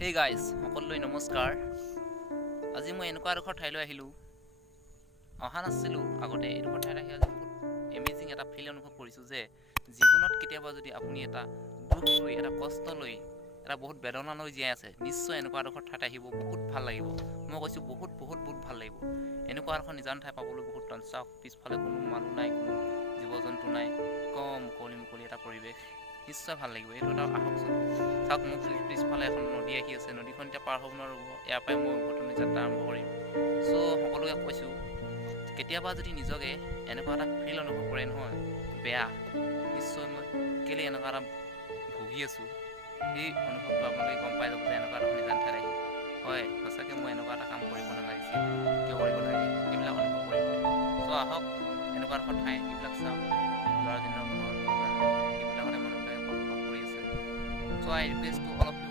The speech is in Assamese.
Hey guys, সকলোলৈ নমস্কাৰ। আজি মই এনেকুৱা এডোখৰ ঠাইলৈ আহিলোঁ। অহা নাছিলোঁ আগতে এডোখৰ ঠাইত আহি আজি বহুত এমেজিং এটা ফিল অনুভৱ কৰিছোঁ যে জীৱনত কেতিয়াবা যদি আপুনি এটা দুখ লৈ এটা কষ্ট লৈ এটা বহুত বেদনা লৈ জীয়াই আছে নিশ্চয় এনেকুৱা এডোখৰ ঠাইত আহিব বহুত ভাল লাগিব। মই কৈছোঁ বহুত ভাল লাগিব। এনেকুৱা এখন নিজান ঠাই পাবলৈ বহুত টান। চাওক পিছফালে কোনো মানুহ নাই, কোনো জীৱ জন্তু নাই, কম মুকলি এটা পৰিৱেশ। নিশ্চয় ভাল লাগিব। এইটো এটা আহকচোন। চাওক মোক পিছফালে এখন নদী আহি আছে, নদীখন এতিয়া পাৰ হ'ব নোৱাৰিব। ইয়াৰ পৰাই মই উভতনি যাত্ৰা আৰম্ভ কৰিম। চ' সকলোকে কৈছোঁ কেতিয়াবা যদি নিজকে এনেকুৱা এটা ফিল অনুভৱ কৰে নহয় বেয়া, নিশ্চয় মই কেলৈ এনেকুৱা এটা ভুগি আছোঁ সেই অনুভৱটো আপোনালোকে গম পাই যাব যে এনেকুৱা এটা নিজান ঠাইত আহি হয় সঁচাকৈ মই এনেকুৱা এটা কাম কৰিব নালাগিছিল, কিয় কৰিব লাগে এইবিলাক অনুভৱ কৰিব। চ' আহক এনেকুৱা এডোখৰ ঠাই এইবিলাক চাওক, ল'ৰাজনৰ ঘৰ এইবিলাকতে মানুহবিলাকে বসবাস কৰি আছে। So' I request to all of U